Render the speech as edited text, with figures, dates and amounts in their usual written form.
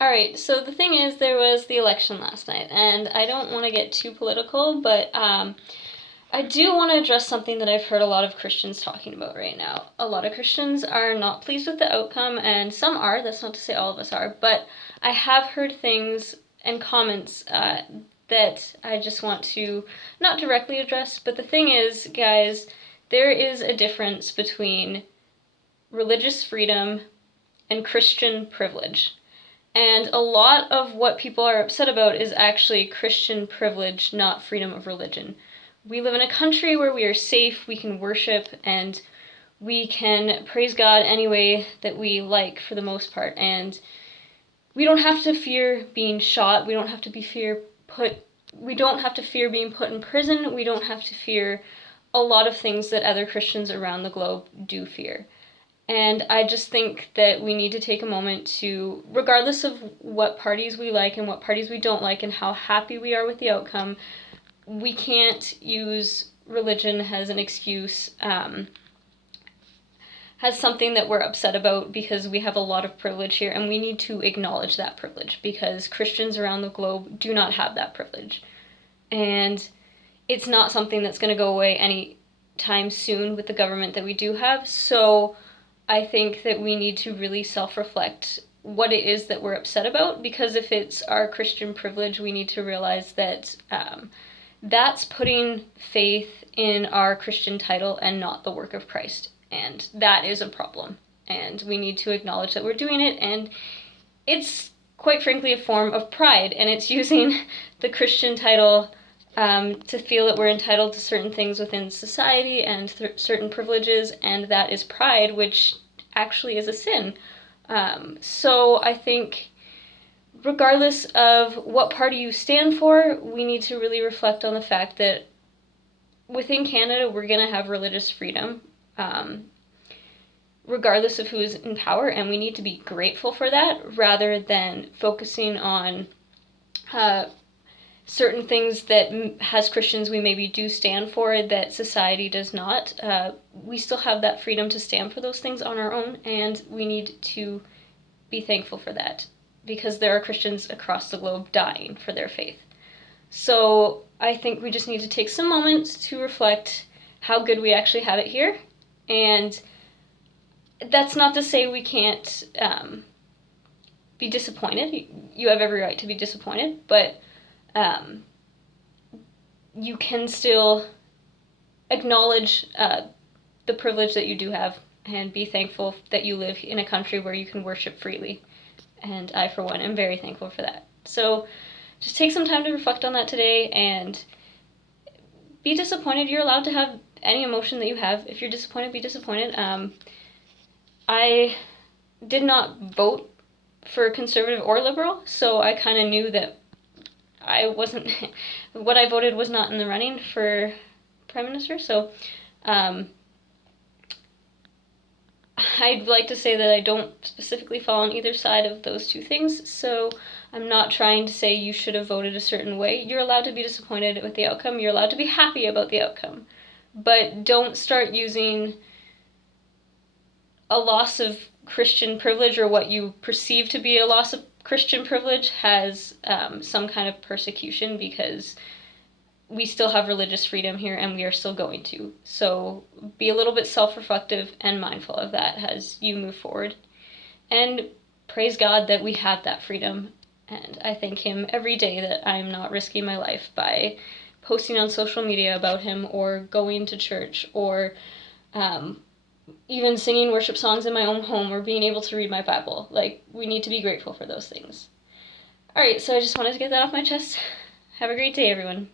Alright, so the thing is, there was the election last night, and I don't want to get too political, but I do want to address something that I've heard a lot of Christians talking about right now. A lot of Christians are not pleased with the outcome, and some are, that's not to say all of us are, but I have heard things and comments that I just want to not directly address, but the thing is, guys, there is a difference between religious freedom and Christian privilege. And a lot of what people are upset about is actually Christian privilege, not freedom of religion. We live in a country where we are safe, we can worship, and we can praise God any way that we like for the most part. And we don't have to fear being shot, we don't have to fear being put in prison, we don't have to fear a lot of things that other Christians around the globe do fear. And I just think that we need to take a moment to, regardless of what parties we like and what parties we don't like and how happy we are with the outcome, we can't use religion as an excuse, as something that we're upset about because we have a lot of privilege here, and we need to acknowledge that privilege because Christians around the globe do not have that privilege. And it's not something that's going to go away anytime soon with the government that we do have, so I think that we need to really self-reflect what it is that we're upset about, because if it's our Christian privilege, we need to realize that that's putting faith in our Christian title and not the work of Christ, and that is a problem, and we need to acknowledge that we're doing it, and it's quite frankly a form of pride, and it's using the Christian title to feel that we're entitled to certain things within society and certain privileges, and that is pride, which actually is a sin. So I think regardless of what party you stand for, we need to really reflect on the fact that within Canada, we're going to have religious freedom, regardless of who is in power, and we need to be grateful for that rather than focusing on certain things that as Christians we maybe do stand for that society does not. We still have that freedom to stand for those things on our own, and we need to be thankful for that because there are Christians across the globe dying for their faith. So I think we just need to take some moments to reflect how good we actually have it here, and that's not to say we can't be disappointed. You have every right to be disappointed, but you can still acknowledge the privilege that you do have and be thankful that you live in a country where you can worship freely. And I, for one, am very thankful for that. So just take some time to reflect on that today and be disappointed. You're allowed to have any emotion that you have. If you're disappointed, be disappointed. I did not vote for Conservative or Liberal, so I kind of knew that I wasn't, what I voted was not in the running for Prime Minister, so I'd like to say that I don't specifically fall on either side of those two things, so I'm not trying to say you should have voted a certain way. You're allowed to be disappointed with the outcome, you're allowed to be happy about the outcome, but don't start using a loss of Christian privilege or what you perceive to be a loss of Christian privilege has some kind of persecution, because we still have religious freedom here and we are still going to. So be a little bit self-reflective and mindful of that as you move forward. And praise God that we have that freedom. And I thank Him every day that I'm not risking my life by posting on social media about Him or going to church or even singing worship songs in my own home or being able to read my Bible. Like, we need to be grateful for those things. Alright, so I just wanted to get that off my chest. Have a great day, everyone.